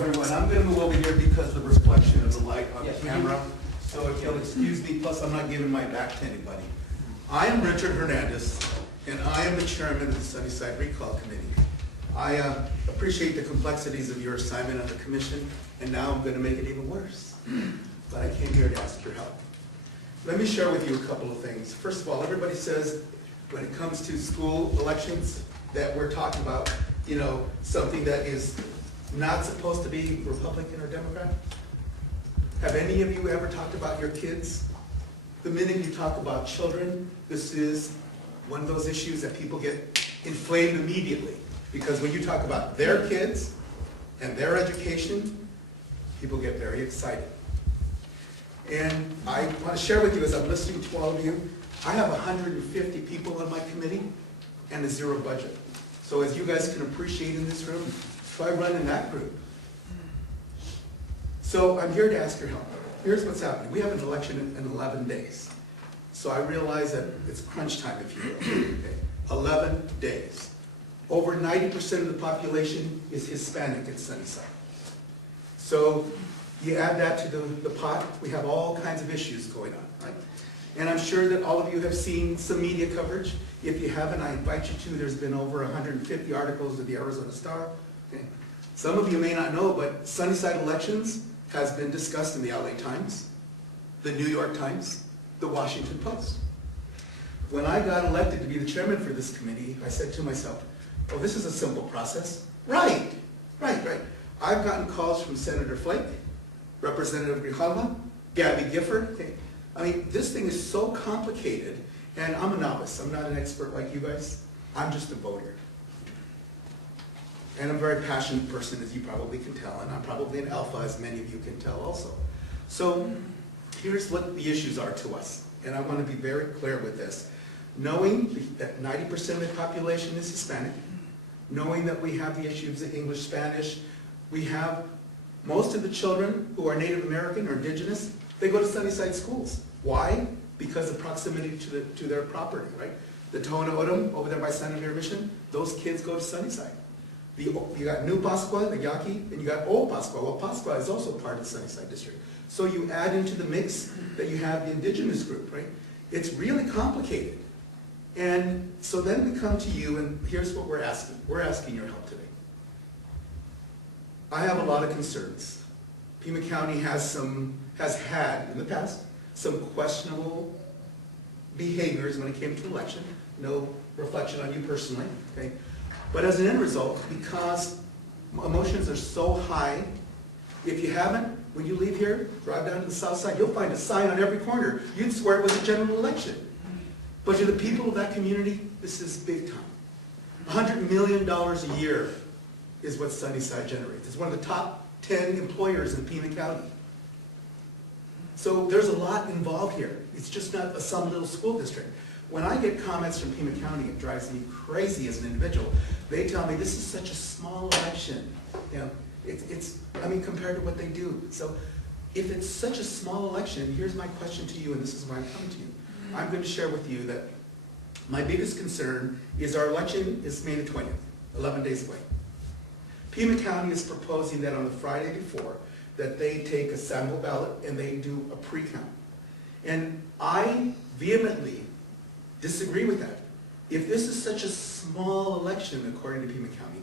Everyone, I'm going to move over here because of the reflection of the light on the camera. So if you'll excuse me, plus I'm not giving my back to anybody. I am Richard Hernandez, and I am the chairman of the Sunnyside Recall Committee. I appreciate the complexities of your assignment on the commission, and now I'm going to make it even worse. But I came here to ask your help. Let me share with you a couple of things. First of all, everybody says when it comes to school elections that we're talking about, something that is not supposed to be Republican or Democrat? Have any of you ever talked about your kids? The minute you talk about children, this is one of those issues that people get inflamed immediately. Because when you talk about their kids and their education, people get very excited. And I want to share with you, as I'm listening to all of you, I have 150 people on my committee and a zero budget. So as you guys can appreciate in this room, try running that group. So I'm here to ask your help. Here's what's happening. We have an election in 11 days. So I realize that it's crunch time, if you will. Okay. 11 days. Over 90% of the population is Hispanic in Sunnyside. So you add that to the pot, we have all kinds of issues going on, right? And I'm sure that all of you have seen some media coverage. If you haven't, I invite you to. There's been over 150 articles of the Arizona Star. Okay. Some of you may not know, but Sunnyside Elections has been discussed in the LA Times, the New York Times, the Washington Post. When I got elected to be the chairman for this committee, I said to myself, oh, this is a simple process. Right. I've gotten calls from Senator Flake, Representative Grijalva, Gabby Gifford. Okay. I mean, this thing is so complicated, and I'm a novice. I'm not an expert like you guys. I'm just a voter. And I'm a very passionate person, as you probably can tell, and I'm probably an alpha, as many of you can tell also. So here's what the issues are to us, and I want to be very clear with this. Knowing that 90% of the population is Hispanic, knowing that we have the issues of English, Spanish, we have most of the children who are Native American or indigenous, they go to Sunnyside schools. Why? Because of proximity to their property, right? The Tohono O'odham over there by San Javier Mission, those kids go to Sunnyside. You got New Pascua, the Yaqui, and you got Old Pascua. Well, Pascua is also part of the Sunnyside district. So you add into the mix that you have the indigenous group, right? It's really complicated. And so then we come to you, and here's what we're asking. We're asking your help today. I have a lot of concerns. Pima County has had, in the past, some questionable behaviors when it came to election. No reflection on you personally, okay? But as an end result, because emotions are so high, if you haven't, when you leave here, drive down to the south side, you'll find a sign on every corner. You'd swear it was a general election. But to the people of that community, this is big time. $100 million a year is what Sunnyside generates. It's one of the top 10 employers in Pima County. So there's a lot involved here. It's just not some little school district. When I get comments from Pima County, it drives me crazy as an individual. They tell me this is such a small election. Compared to what they do. So if it's such a small election, here's my question to you, and this is why I'm coming to you. I'm going to share with you that my biggest concern is our election is May the 20th, 11 days away. Pima County is proposing that on the Friday before, that they take a sample ballot and they do a pre-count. And I vehemently disagree with that. If this is such a small election, according to Pima County,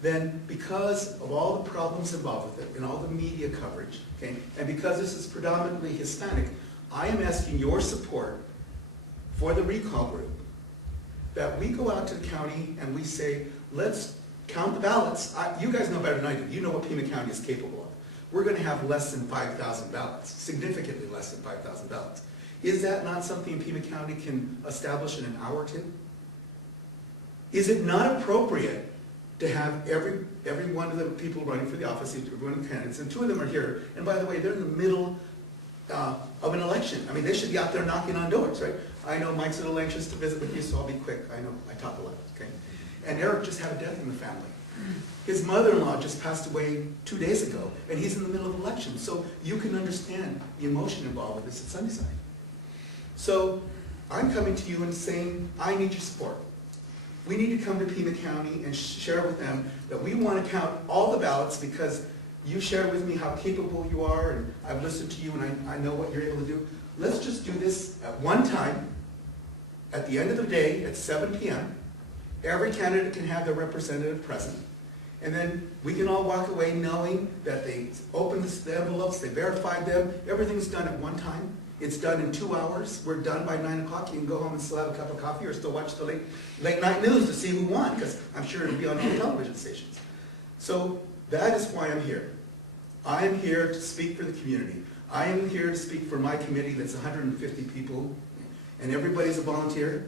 then because of all the problems involved with it and all the media coverage, okay, and because this is predominantly Hispanic, I am asking your support for the recall group, that we go out to the county and we say, let's count the ballots. You guys know better than I do. You know what Pima County is capable of. We're going to have less than 5,000 ballots, significantly less than 5,000 ballots. Is that not something Pima County can establish in an hour or two? Is it not appropriate to have every one of the people running for the office, every one of the candidates, and two of them are here, and by the way, they're in the middle of an election. I mean, they should be out there knocking on doors, right? I know Mike's a little anxious to visit with you, so I'll be quick. I know, I talk a lot, okay? And Eric just had a death in the family. His mother-in-law just passed away 2 days ago, and he's in the middle of election. So you can understand the emotion involved with this at Sunnyside. So I'm coming to you and saying, I need your support. We need to come to Pima County and share with them that we want to count all the ballots because You shared with me how capable you are, and I've listened to you, and I know what you're able to do. Let's just do this at one time, at the end of the day, at 7 p.m. Every candidate can have their representative present. And then we can all walk away knowing that they opened the envelopes, they verified them, everything's done at one time. It's done in 2 hours. We're done by 9 o'clock. You can go home and still have a cup of coffee or still watch the late night news to see who won, because I'm sure it'll be on all television stations. So that is why I'm here. I am here to speak for the community. I am here to speak for my committee that's 150 people, and everybody's a volunteer.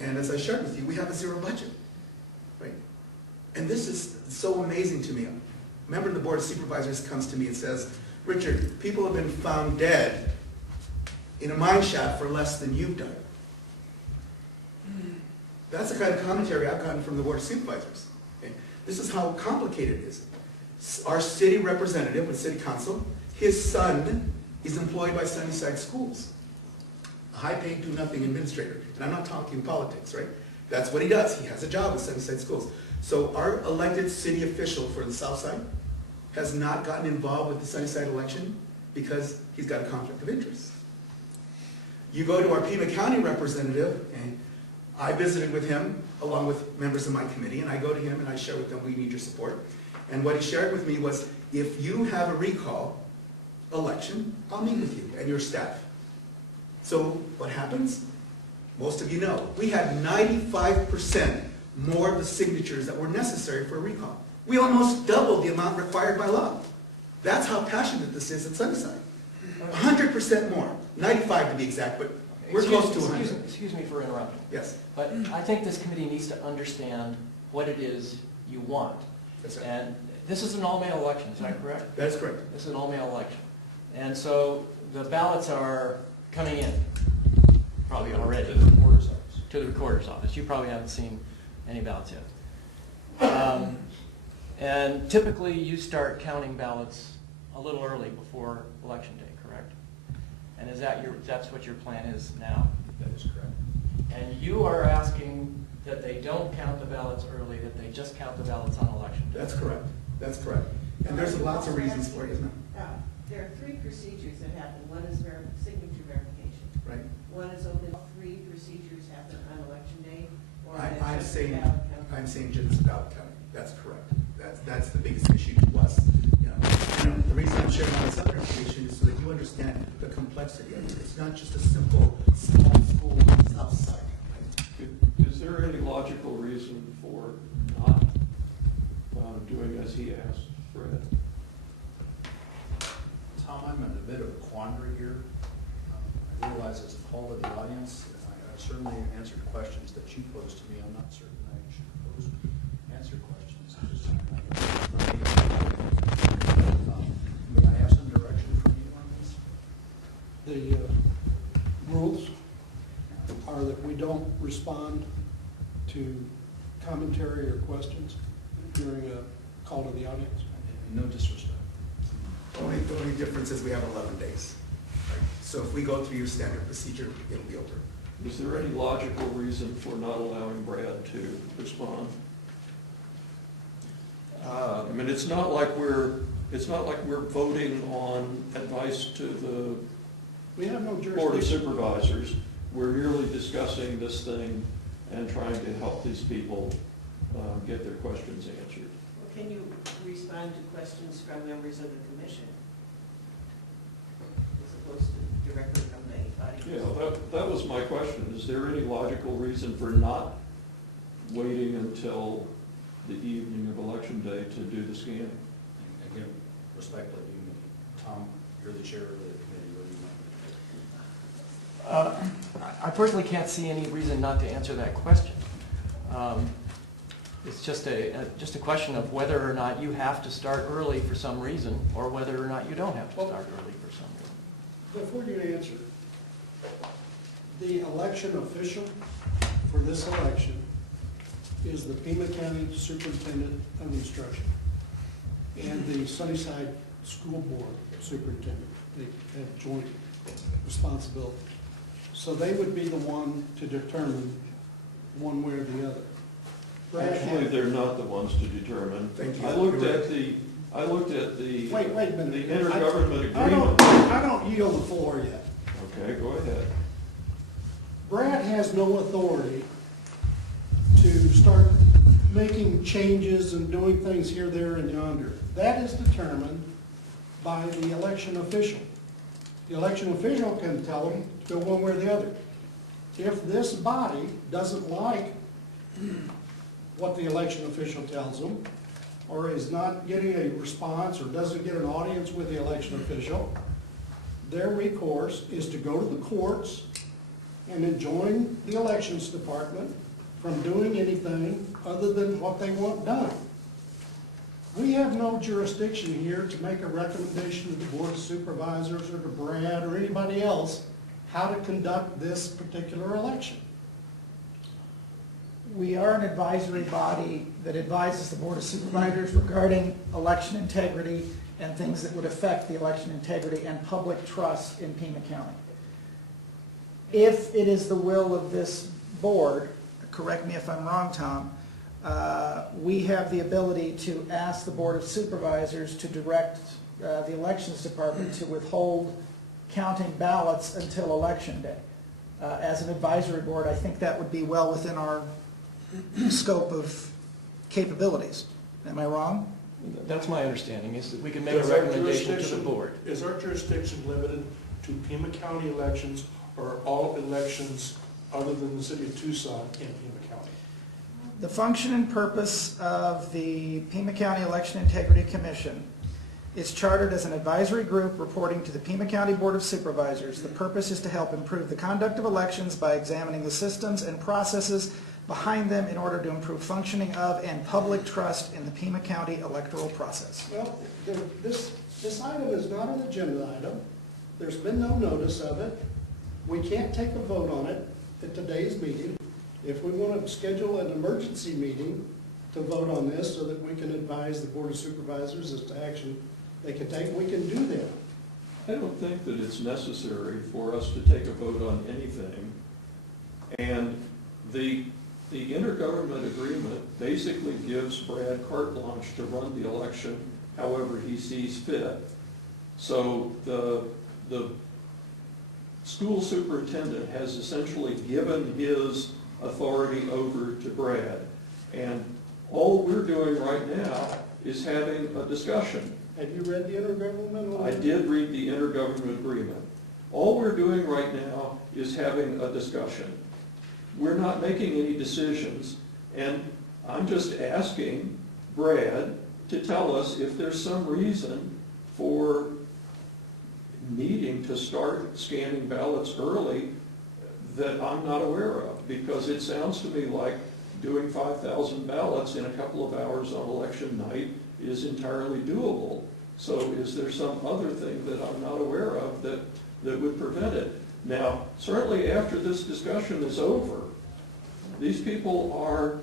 And as I shared with you, we have a zero budget, right? And this is so amazing to me. A member of the Board of Supervisors comes to me and says, Richard, people have been found dead in a mine shaft for less than you've done. That's the kind of commentary I've gotten from the Board of Supervisors. Okay? This is how complicated it is. Our city representative with city council, his son is employed by Sunnyside schools. A high-paid, do-nothing administrator. And I'm not talking politics, right? That's what he does. He has a job with Sunnyside schools. So our elected city official for the South Side has not gotten involved with the Sunnyside election because he's got a conflict of interest. You go to our Pima County representative, and I visited with him along with members of my committee, and I go to him and I share with them, we need your support. And what he shared with me was, if you have a recall election, I'll meet with you and your staff. So what happens? Most of you know, we had 95% more of the signatures that were necessary for a recall. We almost doubled the amount required by law. That's how passionate this is at Sunnyside. 100% more. 95 to be exact, but we're close to 100. Excuse me for interrupting. Yes. But I think this committee needs to understand what it is you want. That's right. And this is an all-mail election, is that correct? That's correct. This is an all-mail election. And so the ballots are coming in, probably already. To the recorder's office. To the recorder's office. You probably haven't seen any ballots yet. And typically you start counting ballots a little early before election day, correct? And is that that's what your plan is now? That is correct. And you are asking that they don't count the ballots early, that they just count the ballots on election day? That's correct. That's correct. And there's lots of reasons for it, isn't it? There are 3 procedures that happen. One is signature verification. Right. One is only 3 procedures happen on election day. Or I'm just saying, ballot count. I'm saying just ballot counting. That's correct. That's the biggest issue to us. You know, the reason I'm sharing all this other information is so that you understand the complexity of it. It's not just a simple small school on the South Side. Is there any logical reason for not doing as he asked, Fred? Tom, I'm in a bit of a quandary here. I realize it's a call to the audience, and I certainly answered questions that you posed to me. I'm not certain I should answer questions. May I have some direction from you on this? The rules are that we don't respond to commentary or questions during a call to the audience. No disrespect. The only difference is we have 11 days. Right? So if we go through your standard procedure, it'll be over. Is there any logical reason for not allowing Brad to respond? I mean, it's not like we're voting on advice to the We have no Board of jurisdiction. Supervisors. We're merely discussing this thing and trying to help these people get their questions answered. Well, can you respond to questions from members of the commission as opposed to directly from the audience? Yeah, that was my question. Is there any logical reason for not waiting until the evening of election day to do the scanning? Again, respectfully, Tom, you're the chair of the committee. What do you want? I personally can't see any reason not to answer that question. It's just a question of whether or not you have to start early for some reason, or whether or not you don't have to start early for some reason. Before you answer, the election official for this election is the Pima County Superintendent of Instruction and the Sunnyside School Board Superintendent. They have joint responsibility. So they would be the one to determine one way or the other. Actually, they're not the ones to determine. Thank you. I looked at the I looked at the. Wait a minute. The intergovernment agreement. I don't yield the floor yet. Okay, go ahead. Brad has no authority to start making changes and doing things here, there, and yonder. That is determined by the election official. The election official can tell them to go one way or the other. If this body doesn't like what the election official tells them, or is not getting a response, or doesn't get an audience with the election official, their recourse is to go to the courts and enjoin the elections department from doing anything other than what they want done. We have no jurisdiction here to make a recommendation to the Board of Supervisors or to Brad or anybody else how to conduct this particular election. We are an advisory body that advises the Board of Supervisors regarding election integrity and things that would affect the election integrity and public trust in Pima County. If it is the will of this board, correct me if I'm wrong, Tom, we have the ability to ask the Board of Supervisors to direct the Elections Department to withhold counting ballots until Election Day. As an advisory board, I think that would be well within our scope of capabilities. Am I wrong? That's my understanding, is that we can make a Is our recommendation to the jurisdiction- board. Is our jurisdiction limited to Pima County elections or all elections other than the city of Tucson in Pima County? The function and purpose of the Pima County Election Integrity Commission is chartered as an advisory group reporting to the Pima County Board of Supervisors. The purpose is to help improve the conduct of elections by examining the systems and processes behind them in order to improve functioning of and public trust in the Pima County electoral process. Well, this item is not an agenda item. There's been no notice of it. We can't take a vote on it at today's meeting. If we want to schedule an emergency meeting to vote on this so that we can advise the Board of Supervisors as to action they can take, we can do that. I don't think that it's necessary for us to take a vote on anything. And the intergovernment agreement basically gives Brad carte blanche to run the election however he sees fit. So the school superintendent has essentially given his authority over to Brad. And all we're doing right now is having a discussion. Have you read the intergovernmental? I did read the intergovernment agreement. All we're doing right now is having a discussion. We're not making any decisions, and I'm just asking Brad to tell us if there's some reason for needing to start scanning ballots early that I'm not aware of, because it sounds to me like doing 5,000 ballots in a couple of hours on election night is entirely doable. So is there some other thing that I'm not aware of that would prevent it? Now, certainly after this discussion is over, these people are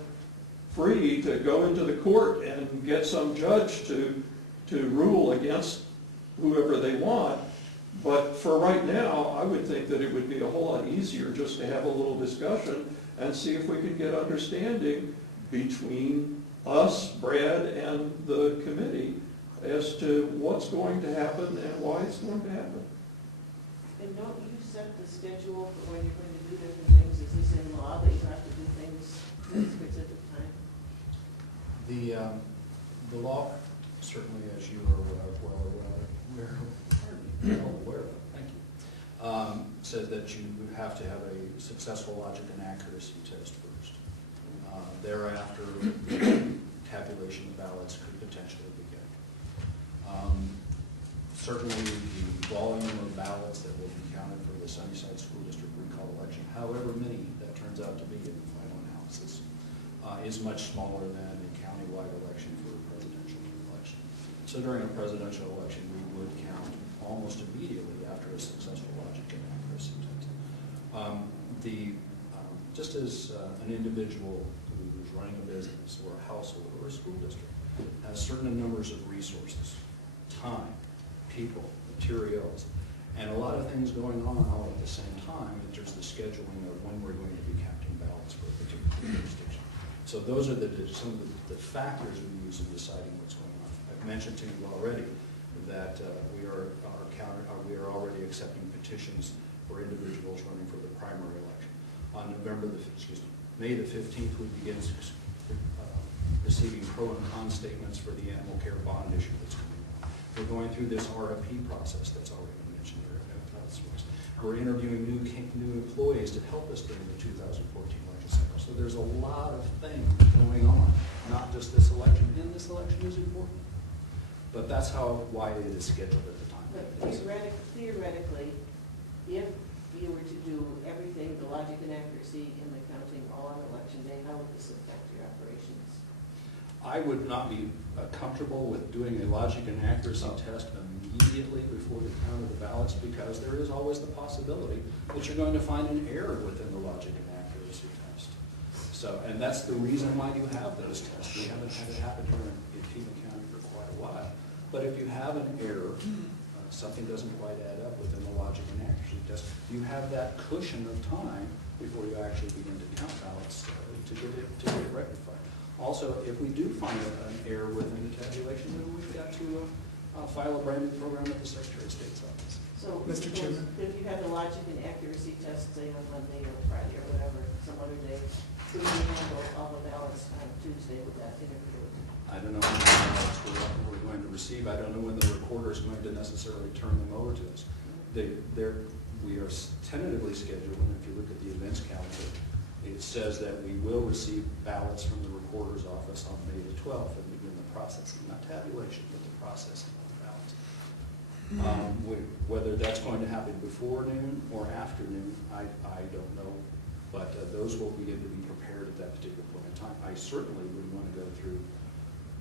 free to go into the court and get some judge to rule against whoever they want. But for right now, I would think that it would be a whole lot easier just to have a little discussion and see if we can get understanding between us, Brad, and the committee as to what's going to happen and why it's going to happen. And don't you set the schedule for when you're going to do different things? Is this in law that you have to do things at a specific time? The law, certainly as you are well aware of, thank you, says that you have to have a successful logic and accuracy test first. Thereafter, tabulation of ballots could potentially begin. Certainly, the volume of ballots that will be counted for the Sunnyside School District recall election, however many that turns out to be in the final analysis, is much smaller than a countywide election for a presidential election. So during a presidential election, we would count almost immediately after a successful logic and accuracy test. Just as an individual who's running a business or a household or a school district has certain numbers of resources, time, people, materials, and a lot of things going on all at the same time, there's the scheduling of when we're going to be counting ballots for a particular jurisdiction. So those are some of the factors we use in deciding what's going on. I've mentioned to you already that we are already accepting petitions for individuals running for the primary election. On May the 15th, we begin receiving pro and con statements for the animal care bond issue that's coming up. We're going through this RFP process that's already been mentioned here. We're interviewing new employees to help us during the 2014 election cycle. So there's a lot of things going on, not just this election. And this election is important. But that's why it is scheduled at the time. But theoretically, if you were to do everything, the logic and accuracy in the counting all on election day, how would this affect your operations? I would not be comfortable with doing a logic and accuracy test immediately before the count of the ballots, because there is always the possibility that you're going to find an error within the logic and accuracy test. So, and that's the reason why you have those tests. We haven't had it happen here in Pima County for quite a while. But if you have an error, something doesn't quite add up within the logic and accuracy test, you have that cushion of time before you actually begin to count ballots to get it rectified. Also, if we do find an error within the tabulation, then we've got to file a brand new program at the Secretary of State's office. So, Mr. Chairman? if you had the logic and accuracy test, say on Monday or Friday or whatever, some other day, could you handle all the ballots on Tuesday with that interview? I don't know how many ballots we're going to receive. I don't know when the recorder is going to necessarily turn them over to us. We are tentatively scheduled, and if you look at the events calendar, it says that we will receive ballots from the recorder's office on May the 12th and begin the processing, not tabulation, but the processing of the ballots. Whether that's going to happen before noon or after noon, I don't know, but those will begin to be prepared at that particular point in time. I certainly would want to go through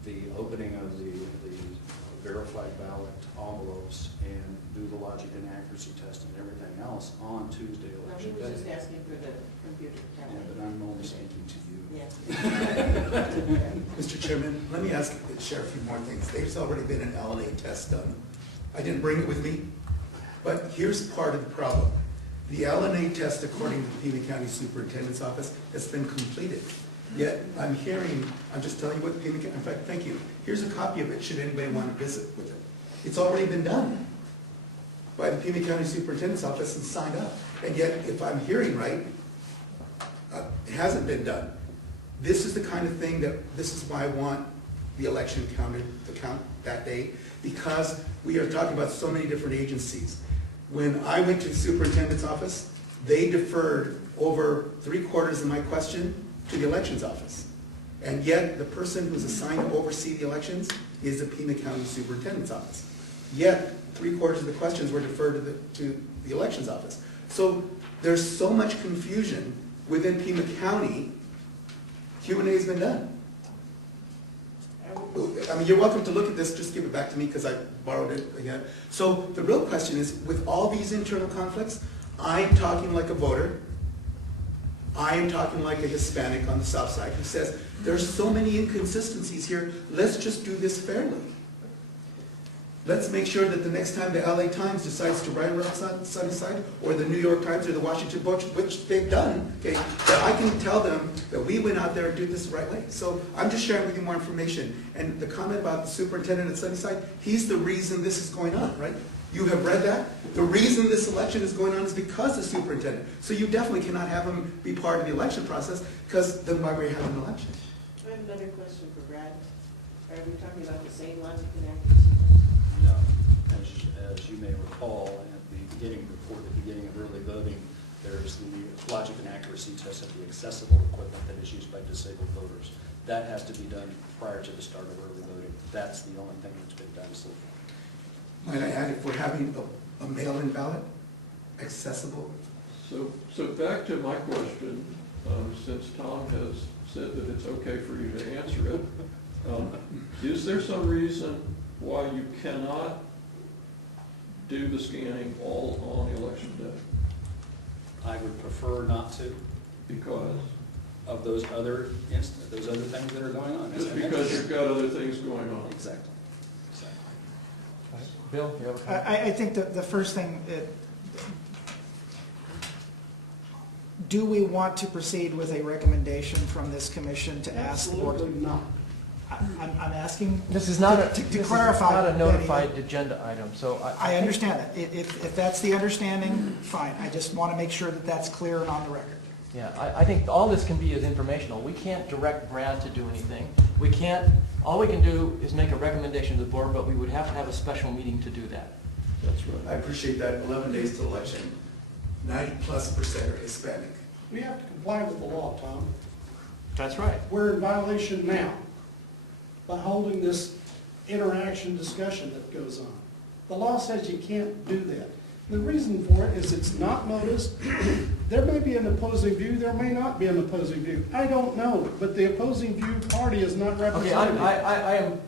the opening of the verified ballot envelopes and do the logic and accuracy test and everything else on Tuesday No, he election was just day. asking for the computer Yeah, talent. but I'm only speaking to you. Yeah. Mr. Chairman, let me share a few more things. There's already been an LNA test done. I didn't bring it with me, but here's part of the problem. The LNA test, according to the Pima County Superintendent's Office, has been completed. Yet, I'm just telling you what Pima County, in fact, thank you. Here's a copy of it, should anybody want to visit with it. It's already been done by the Pima County Superintendent's Office and signed up. And yet, if I'm hearing right, it hasn't been done. This is the kind of thing this is why I want the election counted to count that day, because we are talking about so many different agencies. When I went to the superintendent's office, they deferred over 3/4 of my question to the elections office. And yet, the person who's assigned to oversee the elections is the Pima County Superintendent's Office. Yet, 3/4 of the questions were deferred to the elections office. So, there's so much confusion within Pima County. Q&A has been done. I mean, you're welcome to look at this, just give it back to me because I borrowed it again. So, the real question is, with all these internal conflicts, I'm talking like a voter. I am talking like a Hispanic on the south side who says, there's so many inconsistencies here, let's just do this fairly. Let's make sure that the next time the LA Times decides to write about Sunnyside, or the New York Times or the Washington Post, which they've done, okay, that I can tell them that we went out there and did this the right way. So I'm just sharing with you more information. And the comment about the superintendent at Sunnyside, he's the reason this is going on, right? You have read that? The reason this election is going on is because of the superintendent. So you definitely cannot have him be part of the election process, because then why would we have an election? I have another question for Brad. Are we talking about the same logic and accuracy? No. As you may recall, at the beginning, before the beginning of early voting, there's the logic and accuracy test of the accessible equipment that is used by disabled voters. That has to be done prior to the start of early voting. That's the only thing that's been done so far. Might I add, if we're having a mail-in ballot, accessible? So back to my question, since Tom has said that it's okay for you to answer it, is there some reason why you cannot do the scanning all on election day? I would prefer not to, Because? of those other things that are going on. Just because you've got other things going on. Exactly. Bill, you have a comment? I think that the first thing, do we want to proceed with a recommendation from this commission to ask the board? Absolutely not. I'm asking. This is not a, To this is clarify, not a Betty, notified agenda item, so I understand that. If that's the understanding, fine. I just want to make sure that that's clear and on the record. Yeah, I think all this can be is informational. We can't direct Brad to do anything. We can't, all we can do is make a recommendation to the board, but we would have to have a special meeting to do that. That's right. I appreciate that. 11 days to election, 90+% are Hispanic. We have to comply with the law, Tom. That's right. We're in violation now by holding this interaction discussion that goes on. The law says you can't do that. The reason for it is it's not noticed. There may be an opposing view, there may not be an opposing view. I don't know, but the opposing view party is not Okay, represented. I am,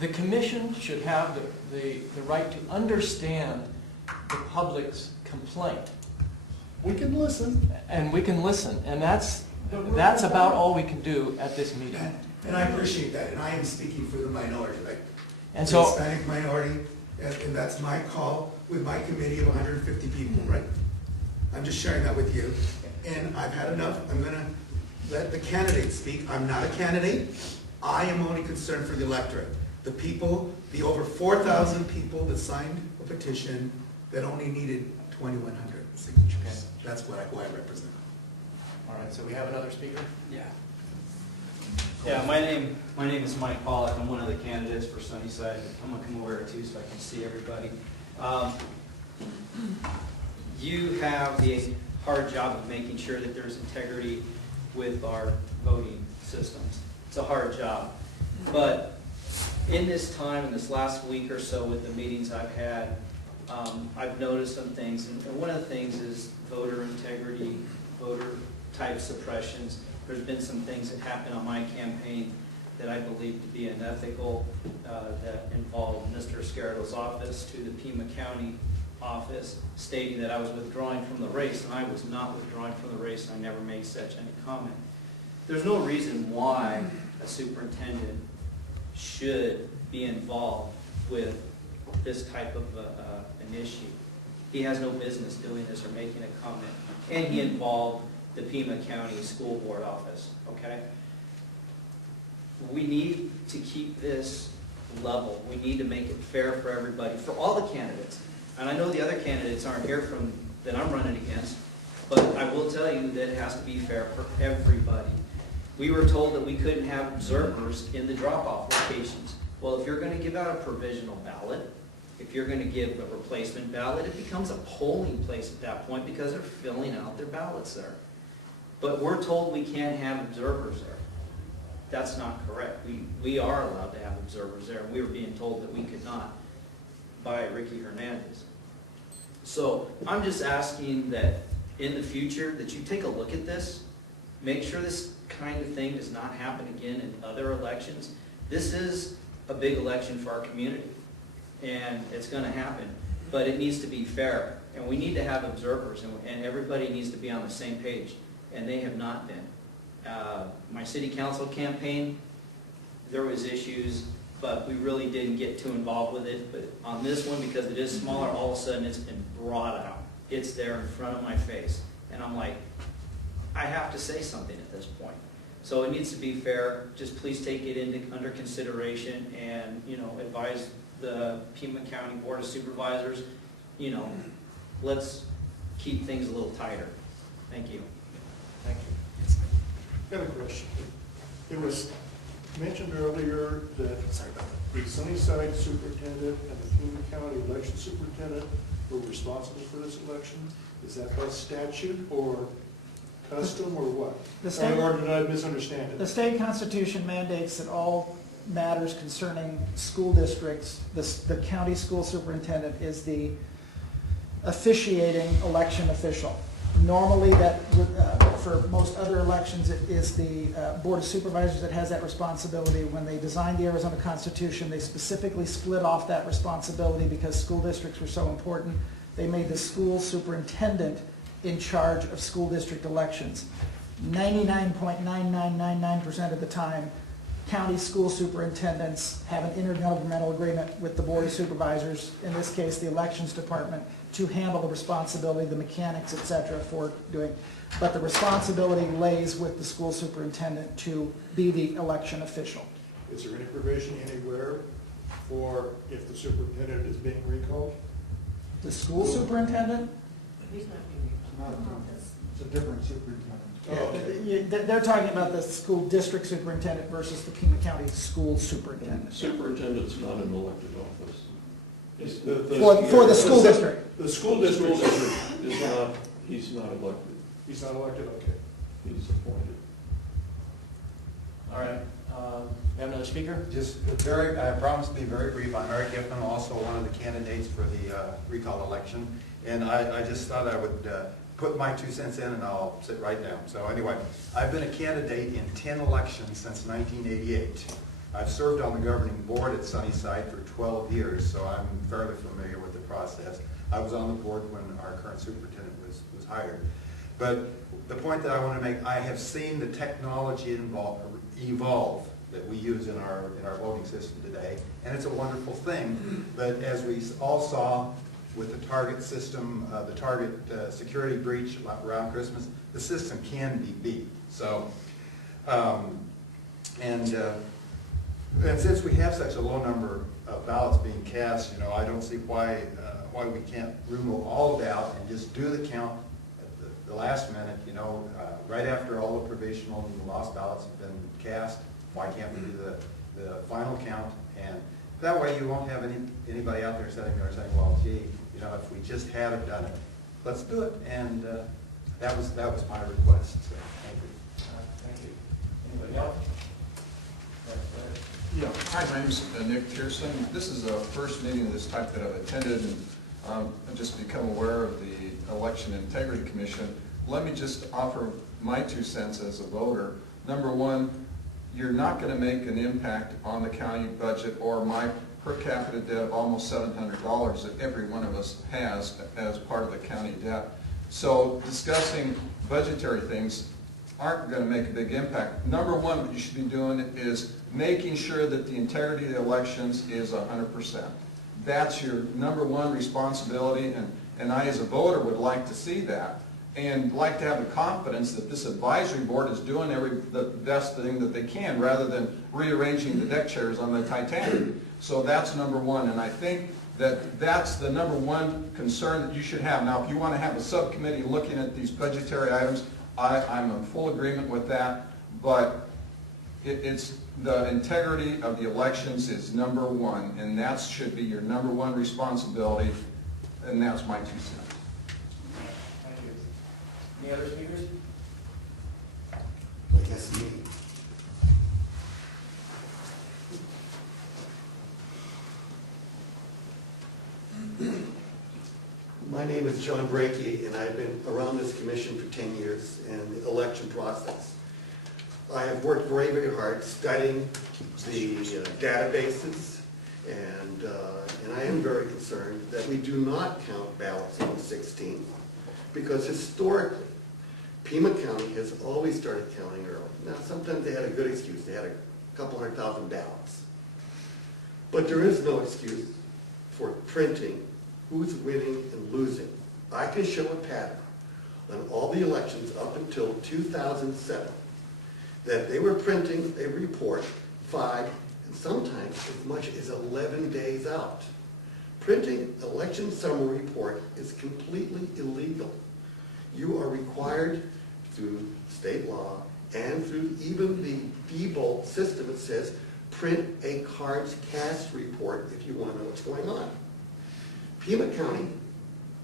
the commission should have the right to understand the public's complaint. We can listen. And we can listen, and that's But we're about complying. all we can do at this meeting. And I appreciate that, and I am speaking for the minority, right? And The so, Hispanic minority, and that's my call with my committee of 150 people, right? I'm just sharing that with you. And I've had enough. I'm gonna let the candidates speak. I'm not a candidate. I am only concerned for the electorate. The people, the over 4,000 people that signed a petition that only needed 2,100 signatures. Okay. That's who I represent. all right, so we have another speaker? Yeah. Yeah, my name is Mike Pollock. I'm one of the candidates for Sunnyside. I'm gonna come over here too so I can see everybody. You have the hard job of making sure that there's integrity with our voting systems. It's a hard job. But in this time, in this last week or so with the meetings I've had, I've noticed some things. And one of the things is voter integrity, voter type suppressions. There's been some things that happened on my campaign that I believe to be unethical, that involved Mr. Scarato's office to the Pima County office, stating that I was withdrawing from the race, and I was not withdrawing from the race, and I never made such any comment. There's no reason why a superintendent should be involved with this type of an issue. He has no business doing this or making a comment, and he involved the Pima County School Board office, okay? We need to keep this level. We need to make it fair for everybody, for all the candidates. And I know the other candidates aren't here that I'm running against, but I will tell you that it has to be fair for everybody. We were told that we couldn't have observers in the drop-off locations. Well, if you're going to give out a provisional ballot, if you're going to give a replacement ballot, it becomes a polling place at that point because they're filling out their ballots there. But we're told we can't have observers there. That's not correct. We are allowed to have observers there. We were being told that we could not by Ricky Hernandez. So I'm just asking that in the future that you take a look at this, make sure this kind of thing does not happen again in other elections. This is a big election for our community, and it's going to happen, but it needs to be fair, and we need to have observers, and everybody needs to be on the same page, and they have not been. My city council campaign, there was issues, but we really didn't get too involved with it. But on this one, because it is smaller, all of a sudden it's been brought out. It's there in front of my face. And I'm like, I have to say something at this point. So it needs to be fair. Just please take it under consideration and, advise the Pima County Board of Supervisors, let's keep things a little tighter. Thank you. Thank you. Got a question. It was mentioned earlier that the Sunnyside superintendent and the Pima County election superintendent were responsible for this election. Is that by statute or custom or what? The state- Or did I misunderstand it? The state constitution mandates that all matters concerning school districts, the county school superintendent is the officiating election official. Normally, for most other elections, it is the Board of Supervisors that has that responsibility. When they designed the Arizona Constitution, they specifically split off that responsibility because school districts were so important. They made the school superintendent in charge of school district elections. 99.9999% of the time, county school superintendents have an intergovernmental agreement with the Board of Supervisors, in this case, the Elections Department, to handle the responsibility, the mechanics, et cetera, for doing. But the responsibility lays with the school superintendent to be the election official. Is there any provision anywhere for if the superintendent is being recalled? The school superintendent? He's not being It's a different superintendent. Oh, okay. They're talking about the school district superintendent versus the Pima County school superintendent. Superintendent's not an elected office. He's- For the school district. The school The district, school district is not, he's not elected, he's not elected, okay. he's appointed. All right, we have another speaker? Just very, I promise to be very brief. I'm Eric Giffen, also one of the candidates for the recall election. And I just thought I would put my 2 cents in and I'll sit right down. So anyway, I've been a candidate in 10 elections since 1988. I've served on the governing board at Sunnyside for 12 years, so I'm fairly familiar with the process. I was on the board when our current superintendent was hired. But the point that I want to make, I have seen the technology evolve that we use in our voting system today, and it's a wonderful thing. But as we all saw with the target system, the target security breach around Christmas, the system can be beat. So, and since we have such a low number of ballots being cast, you know, I don't see why we can't remove all doubt and just do the count at the last minute, you know, right after all the provisional and the lost ballots have been cast. Why can't we do the final count? And that way you won't have anybody out there sitting there saying, well, gee, you know, if we just had have done it, let's do it. And that was my request. So thank you. Thank you. Anybody else? Yeah, hi, my name's Nick Pearson. This is the first meeting of this type that I've attended, and I've just become aware of the Election Integrity Commission. Let me just offer my 2 cents as a voter. Number one, you're not going to make an impact on the county budget or my per capita debt of almost $700 that every one of us has as part of the county debt. So discussing budgetary things aren't going to make a big impact. Number one, what you should be doing is making sure that the integrity of the elections is 100%. That's your number one responsibility, and I as a voter would like to see that, and like to have the confidence that this advisory board is doing the best thing that they can rather than rearranging the deck chairs on the Titanic. So that's number one, and I think that that's the number one concern that you should have. Now, if you want to have a subcommittee looking at these budgetary items, I'm in full agreement with that, but it's the integrity of the elections is number one, and that should be your number one responsibility, and that's my 2 cents. Thank you. Any other speakers? I guess me. My name is John Brakey, and I've been around this commission for 10 years in the election process. I have worked very, very hard studying the databases, and I am very concerned that we do not count ballots on the 16th, because historically, Pima County has always started counting early. Now, sometimes they had a good excuse. They had a couple 100,000 ballots. But there is no excuse for printing who's winning and losing. I can show a pattern on all the elections up until 2007 that they were printing a report 5 and sometimes as much as 11 days out. Printing election summary report is completely illegal. You are required through state law and through even the Diebold system, it says print a cards cast report if you want to know what's going on. Pima County,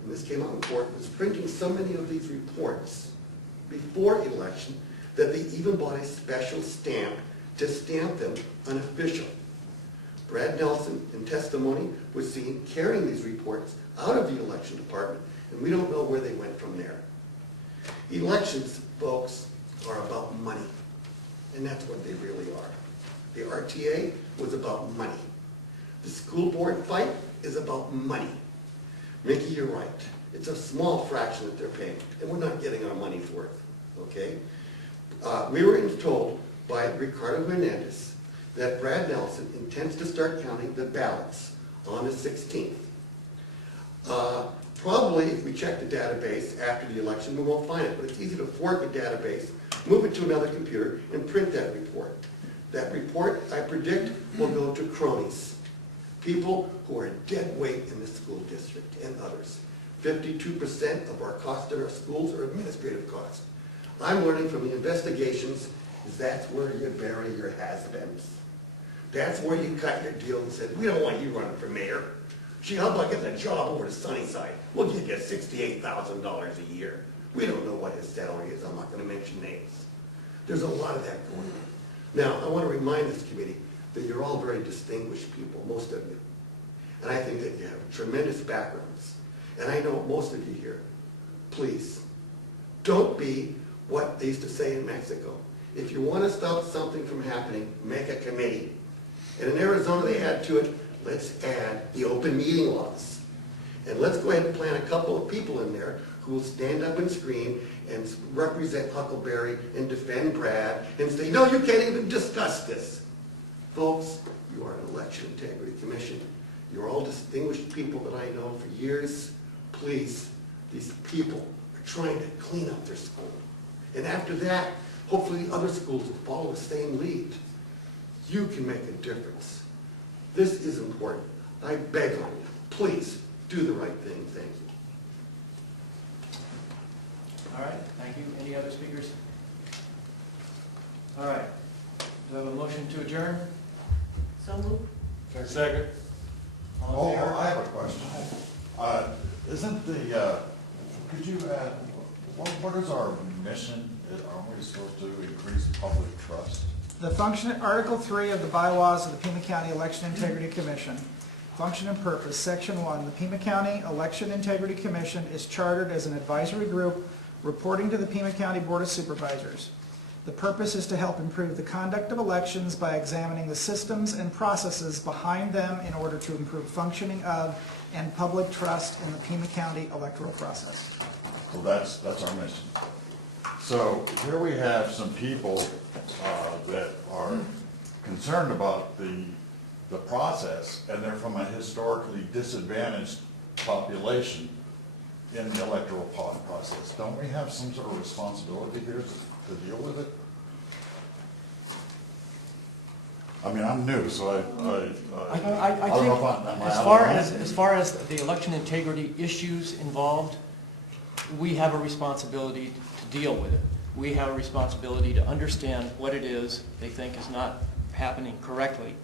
and this came out in court, was printing so many of these reports before election that they even bought a special stamp to stamp them unofficial. Brad Nelson, in testimony, was seen carrying these reports out of the election department, and we don't know where they went from there. Elections, folks, are about money, and that's what they really are. The RTA was about money. The school board fight is about money. Mickey, you're right. It's a small fraction that they're paying, and we're not getting our money's worth, okay? We were told by Ricardo Hernandez that Brad Nelson intends to start counting the ballots on the 16th. Probably, if we check the database after the election, we won't find it, but it's easy to fork a database, move it to another computer, and print that report. That report, I predict, will go to cronies, people who are dead weight in the school district and others. 52% of our costs in our schools are administrative costs. I'm learning from the investigations is that's where you bury your has-beens. That's where you cut your deal and said, we don't want you running for mayor. Gee, how about getting a job over to Sunnyside? We'll give you $68,000 a year. We don't know what his salary is. I'm not going to mention names. There's a lot of that going on. Now, I want to remind this committee that you're all very distinguished people, most of you. And I think that you have tremendous backgrounds. And I know most of you here. Please, don't be what they used to say in Mexico. If you want to stop something from happening, make a committee. And in Arizona, they add to it, let's add the open meeting laws. And let's go ahead and plant a couple of people in there who will stand up and scream and represent Huckleberry and defend Brad and say, no, you can't even discuss this. Folks, you are an election integrity commission. You're all distinguished people that I know for years. Please, these people are trying to clean up their school. And after that, hopefully other schools will follow the same lead. You can make a difference. This is important. I beg on you, please do the right thing. Thank you. All right, thank you. Any other speakers? All right. Do I have a motion to adjourn? So moved. Second. All in favor? I have a question. Isn't could you add, what is our mission? Aren't we supposed to increase public trust? The function, Article 3 of the bylaws of the Pima County Election Integrity Commission, function and purpose, Section 1, the Pima County Election Integrity Commission is chartered as an advisory group reporting to the Pima County Board of Supervisors. The purpose is to help improve the conduct of elections by examining the systems and processes behind them in order to improve functioning of and public trust in the Pima County electoral process. So that's our mission. So here we have some people that are concerned about the process, and they're from a historically disadvantaged population in the electoral process. Don't we have some sort of responsibility here to deal with it? I mean, I'm new, so I don't know if I'm as far as the election integrity issues involved, we have a responsibility to deal with it. We have a responsibility to understand what it is they think is not happening correctly,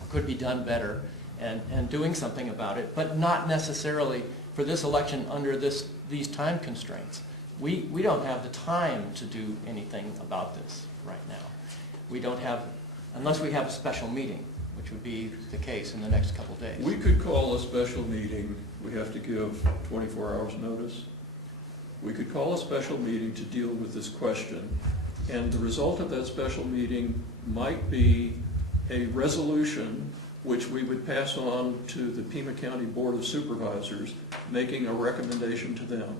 or could be done better, and doing something about it, but not necessarily for this election under these time constraints. We don't have the time to do anything about this right now. We don't have, unless we have a special meeting, which would be the case in the next couple of days. We could call a special meeting. We have to give 24 hours notice. We could call a special meeting to deal with this question, and the result of that special meeting might be a resolution which we would pass on to the Pima County Board of Supervisors, making a recommendation to them.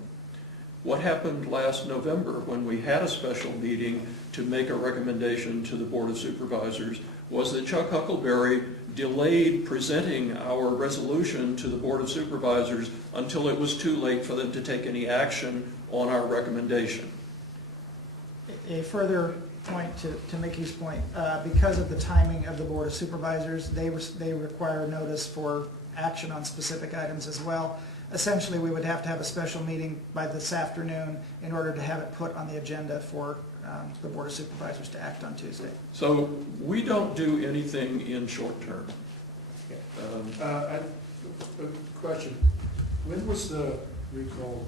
What happened last November when we had a special meeting to make a recommendation to the Board of Supervisors was that Chuck Huckleberry delayed presenting our resolution to the Board of Supervisors until it was too late for them to take any action on our recommendation. A further point to Mickey's point, because of the timing of the Board of Supervisors, they require notice for action on specific items as well. Essentially, we would have to have a special meeting by this afternoon in order to have it put on the agenda for the Board of Supervisors to act on Tuesday. So we don't do anything in short term. A question. When was the recall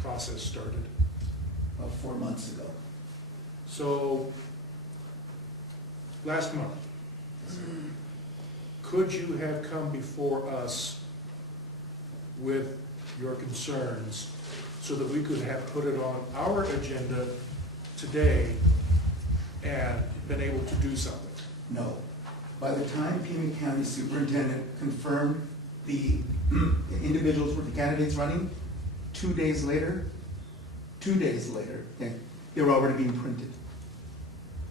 process started? About 4 months ago. So, last month, could you have come before us with your concerns so that we could have put it on our agenda today and been able to do something? No. By the time Pima County Superintendent confirmed the individuals with the candidates running, 2 days later, they were already being printed.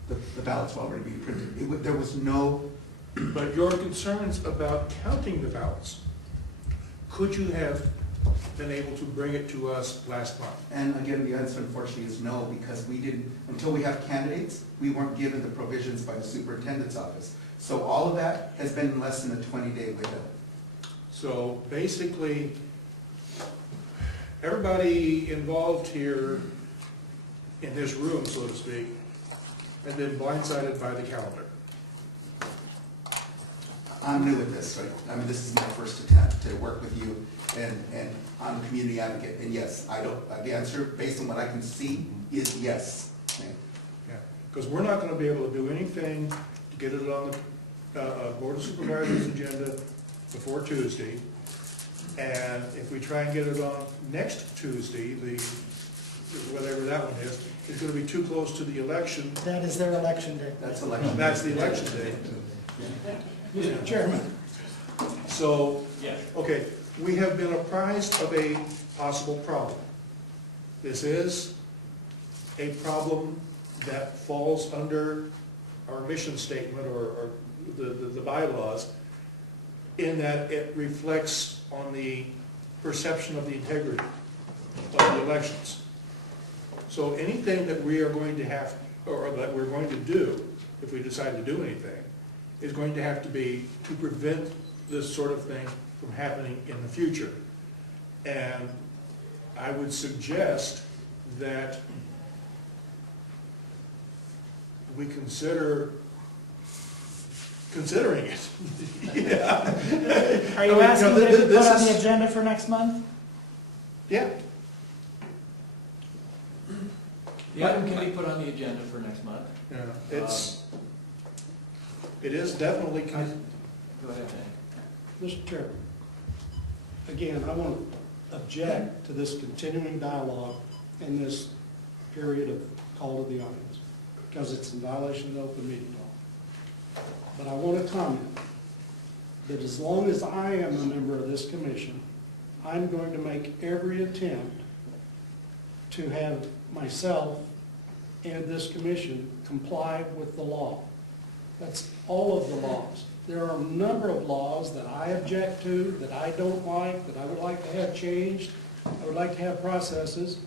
The ballots were already being printed. There was no... But your concerns about counting the ballots, could you have been able to bring it to us last month? And again, the answer unfortunately is no, because we didn't, until we have candidates, we weren't given the provisions by the superintendent's office. So all of that has been in less than a 20-day window. So basically, everybody involved here in this room, so to speak, has been blindsided by the calendar. I'm new at this, right? I mean, this is my first attempt to work with you, and I'm a community advocate, and yes, I don't, the answer, based on what I can see, is yes. Okay. Yeah, because we're not gonna be able to do anything to get it on the Board of Supervisors agenda before Tuesday. And if we try and get it on next Tuesday, whatever that one is, it's gonna be too close to the election. That is their election day. That's election. That's the election day. Mr. Chairman. So, okay, we have been apprised of a possible problem. This is a problem that falls under our mission statement or the bylaws, in that it reflects on the perception of the integrity of the elections. So anything that we are going to have, or that we're going to do, if we decide to do anything, is going to have to be to prevent this sort of thing from happening in the future. And I would suggest that we considering it. Yeah. Are you asking that it be put on the agenda for next month? Yeah. The item can be put on the agenda for next month. Yeah, it is definitely kind of. Go ahead, Jay. Mr. Chairman, again, I want to object to this continuing dialogue in this period of call to the audience, because it's in violation of the open meeting law. But I want to comment that as long as I am a member of this commission, I'm going to make every attempt to have myself and this commission comply with the law. That's all of the laws. There are a number of laws that I object to, that I don't like, that I would like to have changed. I would like to have processes.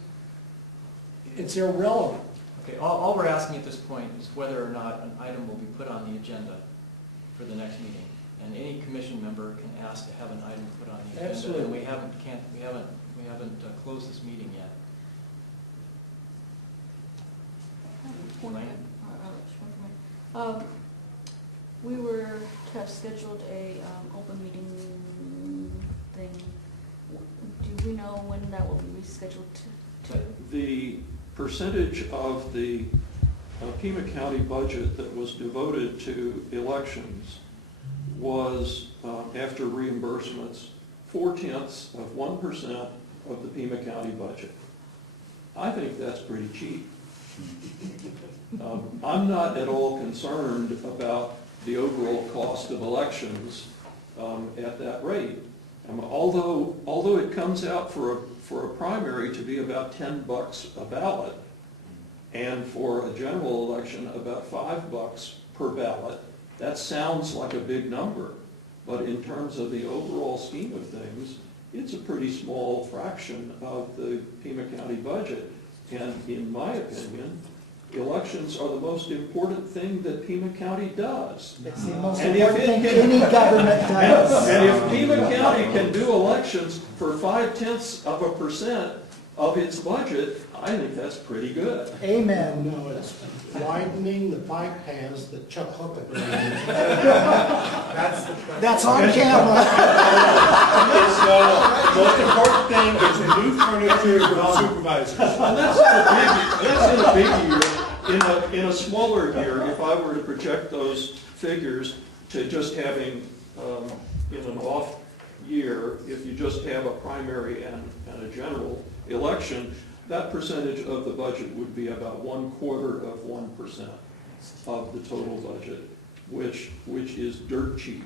It's irrelevant. Okay, all we're asking at this point is whether or not an item will be put on the agenda for the next meeting. And any commission member can ask to have an item put on the agenda. Absolutely. And we haven't closed this meeting yet. We have scheduled a open meeting thing. Do we know when that will be rescheduled to? The percentage of the Pima County budget that was devoted to elections was, after reimbursements, 0.4% of the Pima County budget. I think that's pretty cheap. I'm not at all concerned about the overall cost of elections at that rate. Although it comes out for a primary to be about $10 a ballot, and for a general election about $5 per ballot, that sounds like a big number. But in terms of the overall scheme of things, it's a pretty small fraction of the Pima County budget. And in my opinion, elections are the most important thing that Pima County does. It's the most important thing any government does. And if Pima County can do elections for 0.5% of its budget, I think that's pretty good. Amen. No, it's widening the bike paths that Chuck Hooker. That's on camera. The most important thing is new furniture for supervisors. And that's in a big year. In a smaller year, if I were to project those figures to just having, in an off year, if you just have a primary and a general election, that percentage of the budget would be about 1/4% of the total budget, which is dirt cheap.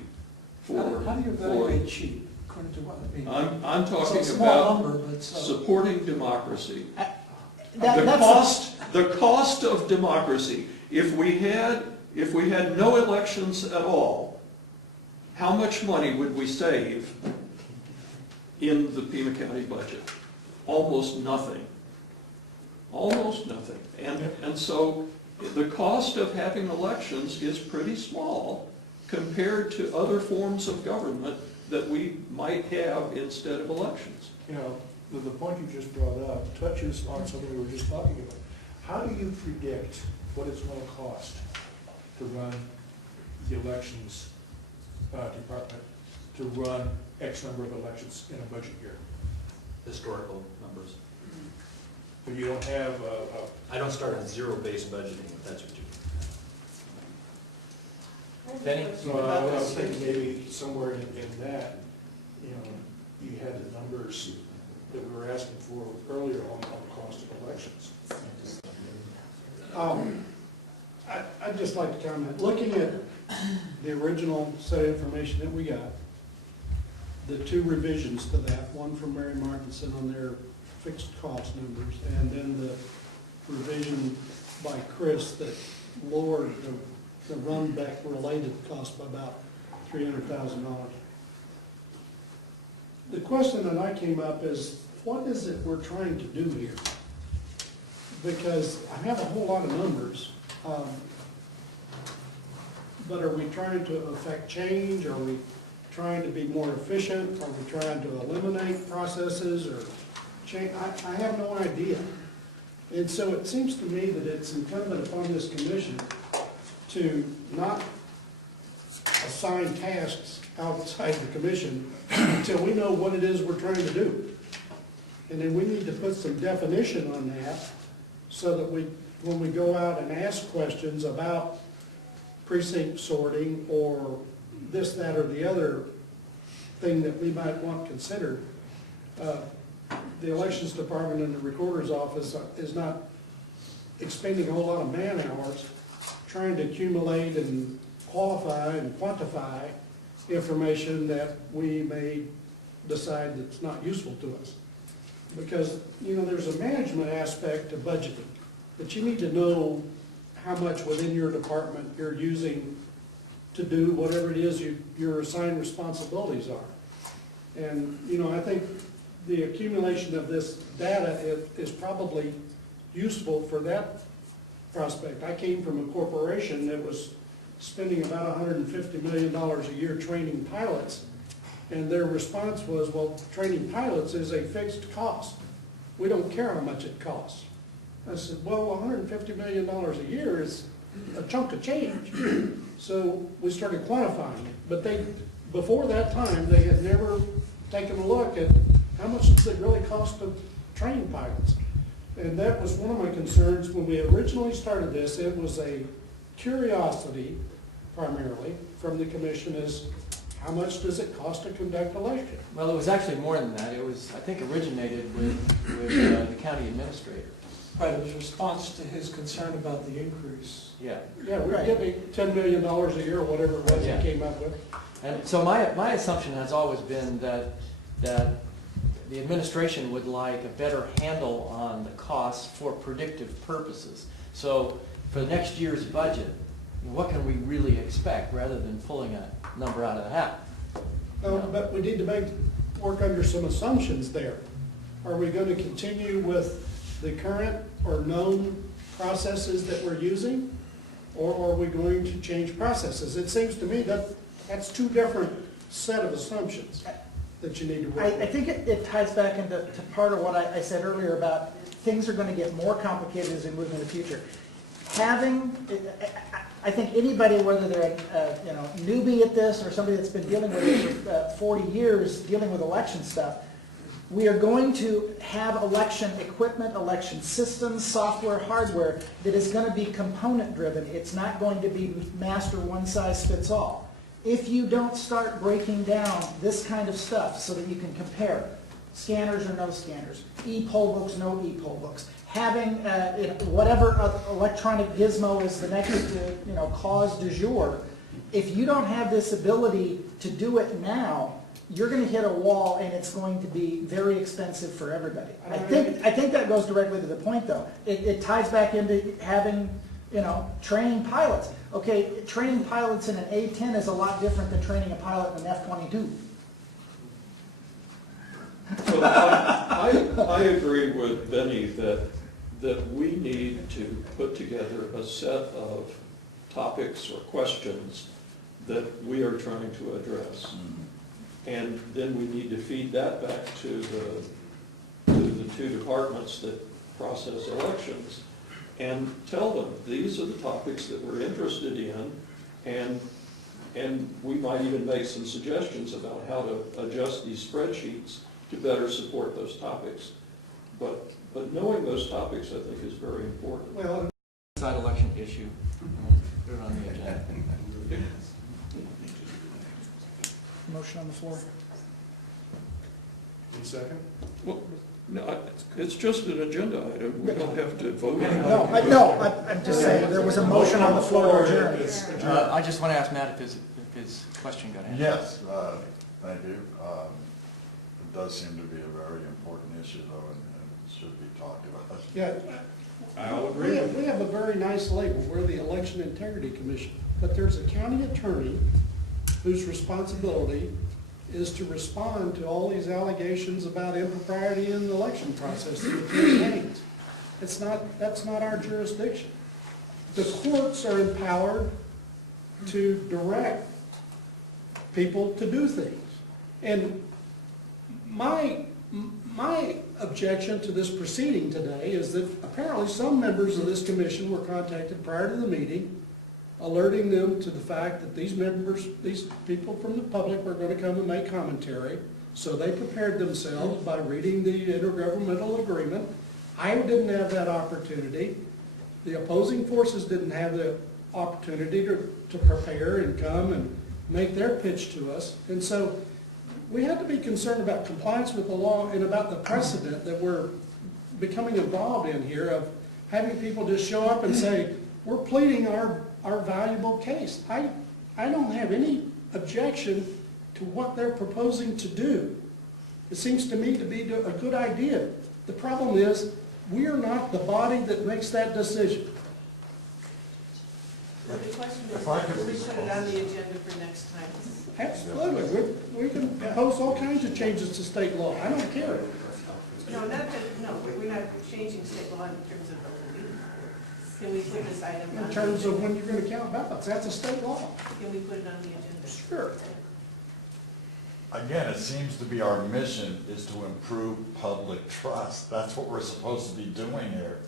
How do you evaluate cheap? According to what? I mean, I'm talking it's a small number, about but supporting democracy. That's The cost of democracy. If we had no elections at all, how much money would we save in the Pima County budget. Almost nothing. Almost nothing. And so the cost of having elections is pretty small compared to other forms of government that we might have instead of elections. You know, the point you just brought up touches on something we were just talking about. How do you predict what it's going to cost to run the elections department, to run X number of elections in a budget year? Historical numbers. But you don't have I don't start on zero-based budgeting, if that's what you Benny? So I was thinking maybe somewhere in that, you know, you had the numbers that we were asking for earlier on the cost of elections. I'd just like to comment, looking at the original set of information that we got, the two revisions to that, one from Mary Martinson on their fixed cost numbers, and then the revision by Chris that lowered the run-back related cost by about $300,000. The question that I came up is, what is it we're trying to do here? Because I have a whole lot of numbers, but are we trying to affect change? Are we trying to be more efficient? Are we trying to eliminate processes or change? I have no idea. And so it seems to me that it's incumbent upon this commission to not assign tasks outside the commission until we know what it is we're trying to do. And then we need to put some definition on that so that when we go out and ask questions about precinct sorting or this, that, or the other thing that we might want considered, the elections department and the recorder's office is not expending a whole lot of man hours trying to accumulate and qualify and quantify information that we may decide that's not useful to us. Because, you know, there's a management aspect to budgeting, but you need to know how much within your department you're using to do whatever it is your assigned responsibilities are. And, you know, I think the accumulation of this data is probably useful for that prospect. I came from a corporation that was spending about $150 million a year training pilots, and their response was, well, training pilots is a fixed cost. We don't care how much it costs. I said, well, $150 million a year is a chunk of change. So we started quantifying it. But before that time, they had never taken a look at how much does it really cost to train pilots. And that was one of my concerns when we originally started this. It was a curiosity, primarily, from the commission is, how much does it cost to conduct election? Well, it was actually more than that. It was, I think, originated with the county administrator. Right, it was a response to his concern about the increase. Yeah. Yeah, we're giving $10 million a year, or whatever it was he Yeah. came up with. And so my assumption has always been that the administration would like a better handle on the costs for predictive purposes. So for next year's budget, what can we really expect rather than pulling a number out of the hat? But we need to work under some assumptions there. Are we going to continue with the current or known processes that we're using? Or are we going to change processes? It seems to me that that's two different set of assumptions that you need to work with. I think it ties back into part of what I said earlier about things are going to get more complicated as we move in the future. I think anybody, whether they're a newbie at this or somebody that's been dealing with it for 40 years, dealing with election stuff, we are going to have election equipment, election systems, software, hardware that is going to be component driven. It's not going to be master one size fits all. If you don't start breaking down this kind of stuff so that you can compare scanners or no scanners, e-poll books, no e-poll books, having whatever electronic gizmo is the next cause du jour, if you don't have this ability to do it now, you're going to hit a wall and it's going to be very expensive for everybody. I think that goes directly to the point though. It ties back into having training pilots. Okay, training pilots in an A-10 is a lot different than training a pilot in an F-22. I agree with Benny that we need to put together a set of topics or questions that we are trying to address. And then we need to feed that back to the two departments that process elections and tell them, these are the topics that we're interested in, and we might even make some suggestions about how to adjust these spreadsheets to better support those topics. But knowing those topics, I think, is very important. Well, Side election issue, put it on the agenda. Motion on the floor. One second. Well, no, it's just an agenda item. We don't have to vote on it. I'm just saying, there was a motion on the floor to adjourn. I just want to ask Matt if his question got answered. Yes, thank you. It does seem to be a very important issue, though, and should be talked about. yeah, I'll agree with you. we have a very nice label. We're the Election Integrity Commission. But there's a county attorney whose responsibility is to respond to all these allegations about impropriety in the election process in the campaigns. That's not our jurisdiction. The courts are empowered to direct people to do things. And my objection to this proceeding today is that apparently some members of this commission were contacted prior to the meeting, alerting them to the fact that these people from the public were going to come and make commentary. So they prepared themselves by reading the intergovernmental agreement. I didn't have that opportunity. The opposing forces didn't have the opportunity to prepare and come and make their pitch to us. And so we have to be concerned about compliance with the law and about the precedent that we're becoming involved in here of having people just show up and say, we're pleading our valuable case. I don't have any objection to what they're proposing to do. It seems to me to be a good idea. The problem is, we are not the body that makes that decision. So the question is, If I could- will we put it on the agenda for next time? Absolutely. We can propose all kinds of changes to state law. I don't care. No, we're not changing state law in terms of open meeting. Can we put this item on? In terms of when you're going to count ballots, that's a state law. Can we put it on the agenda? Sure. Again, it seems to be our mission is to improve public trust. That's what we're supposed to be doing here.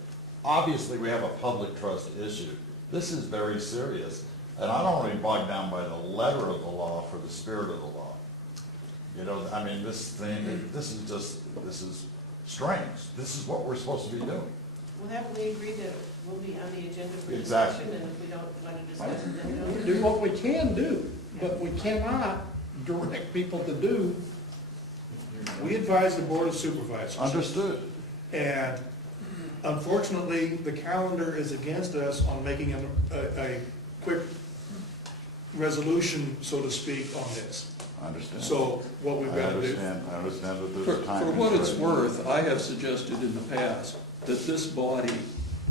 Obviously, we have a public trust issue. This is very serious. And I don't want to be bogged down by the letter of the law for the spirit of the law. You know, I mean, this is strange. This is what we're supposed to be doing. Well, haven't we agreed that we'll be on the agenda for Exactly. discussion, and if we don't want to discuss it, then we don't? We do what we can do, but we cannot direct people to do. We advise the Board of Supervisors. Understood. And unfortunately, the calendar is against us on making a quick resolution, so to speak, on this. I understand. So what we've got to do. I understand that For there's a time. for what it's constraint. worth, I have suggested in the past that this body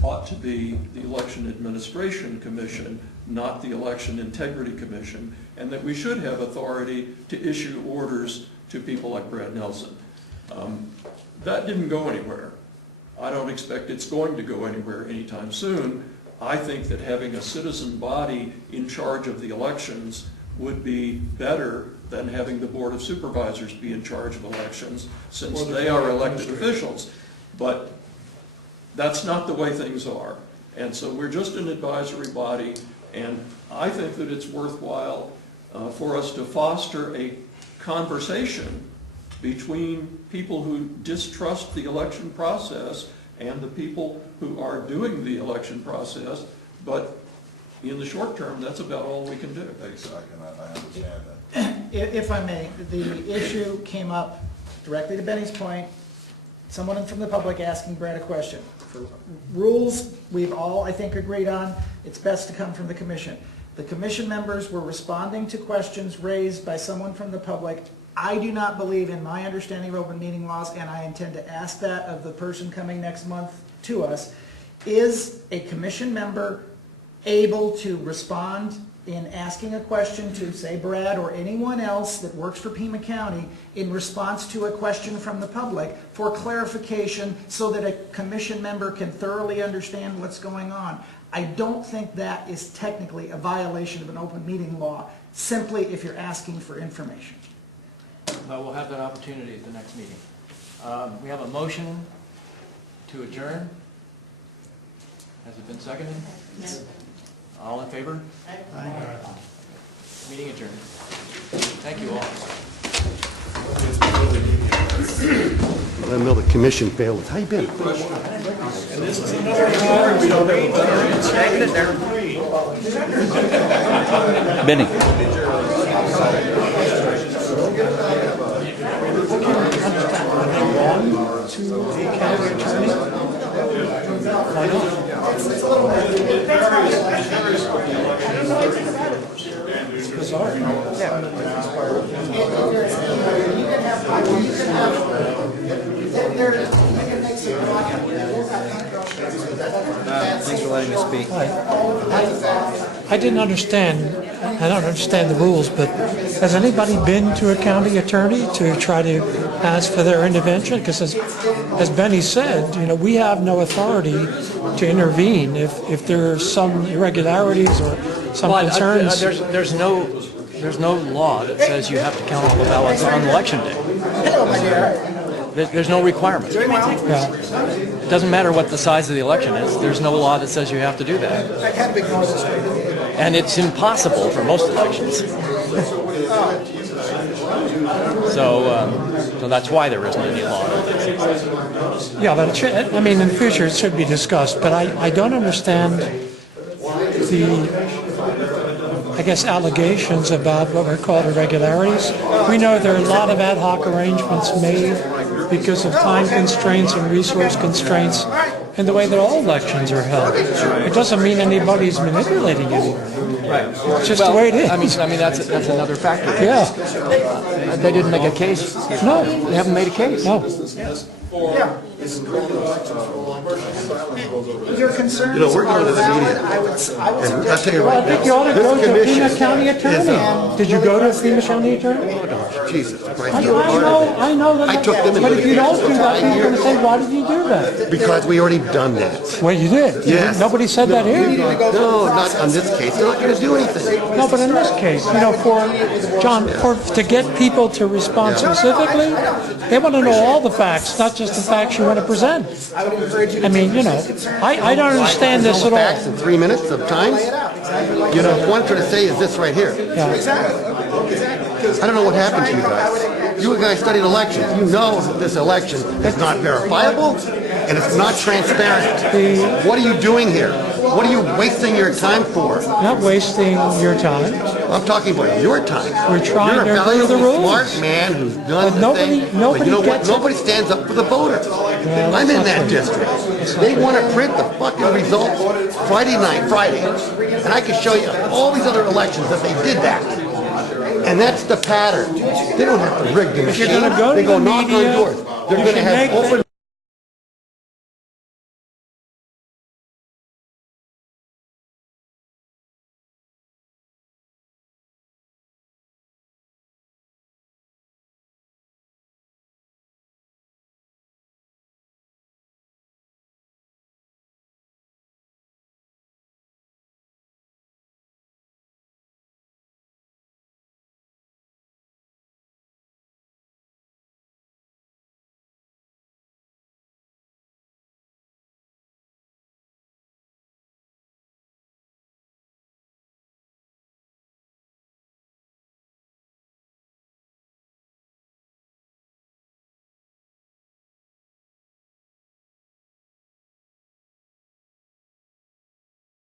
ought to be the Election Administration Commission, not the Election Integrity Commission, and that we should have authority to issue orders to people like Brad Nelson. That didn't go anywhere. I don't expect it's going to go anywhere anytime soon. I think that having a citizen body in charge of the elections would be better than having the Board of Supervisors be in charge of elections, since they are elected officials. But that's not the way things are. And so we're just an advisory body, and I think that it's worthwhile for us to foster a conversation between people who distrust the election process and the people who are doing the election process, but in the short term, that's about all we can do. Exactly, I understand that. If I may, the issue came up directly to Benny's point, someone from the public asking Brad a question. For rules, we've all, I think, agreed on, it's best to come from the commission. The commission members were responding to questions raised by someone from the public. I do not believe, in my understanding of open meeting laws, and I intend to ask that of the person coming next month to us, is a commission member able to respond in asking a question to, say, Brad or anyone else that works for Pima County in response to a question from the public for clarification so that a commission member can thoroughly understand what's going on. I don't think that is technically a violation of an open meeting law, simply if you're asking for information. Well, we'll have that opportunity at the next meeting. We have a motion to adjourn. Has it been seconded? Yes. All in favor? Meeting adjourned. Thank you all. I know the commission failed. How you been? Benny. Thanks for letting me speak. I didn't understand, I don't understand the rules, but has anybody been to a county attorney to try to ask for their intervention? Because as Benny said, you know, we have no authority to intervene if there are some irregularities or some concerns. There's no law that says you have to count all the ballots on election day. There's no requirement. Yeah. It doesn't matter what the size of the election is. There's no law that says you have to do that. And it's impossible for most elections. So that's why there isn't any law. Yeah, but it should, I mean, in the future it should be discussed, but I don't understand the, I guess, allegations about what are called irregularities. We know there are a lot of ad hoc arrangements made because of time constraints and resource constraints and the way that all elections are held. It doesn't mean anybody's manipulating anything. Right. It's just the way it is. I mean that's another factor. Yeah. They didn't make a case. No. They haven't made a case. No. Yeah. Your concerns You know, we're going to the are media. valid. I would I'll suggest tell you Well, I right think now, you ought to this go to commission Pima County Attorney. Did you go to Pima County Attorney? Jesus Christ. I know that. I took them in But if you don't do that, 5 people are going to years. say, why did you do that? Because we already done that. Well, you did. Yes. Nobody said that here. No, not on this case. They're not going to do anything. No, but in this case, you know, to get people to respond specifically, they want to know all the facts, not just the facts you want to present. I mean, you know, I don't understand this at Facts all. in 3 minutes of time. You know, if one trying to say is this right here. Yeah. I don't know what happened to you guys. You guys studied elections. You know that this election is not verifiable and it's not transparent. What are you doing here? What are you wasting your time for? Not wasting your time. I'm talking about your time. We're trying You're to a agree with the valuable, rules. smart man who's done But the nobody- thing. nobody But you know what? gets it. Nobody stands up for the voters. that's I'm in not that true. district. That's not They true. want to print the fucking results Friday, and I can show you all these other elections that they did that. And that's the pattern. They don't have to rig the If machine. you're going to go to They go the knock on media, doors. They're you going to should have make open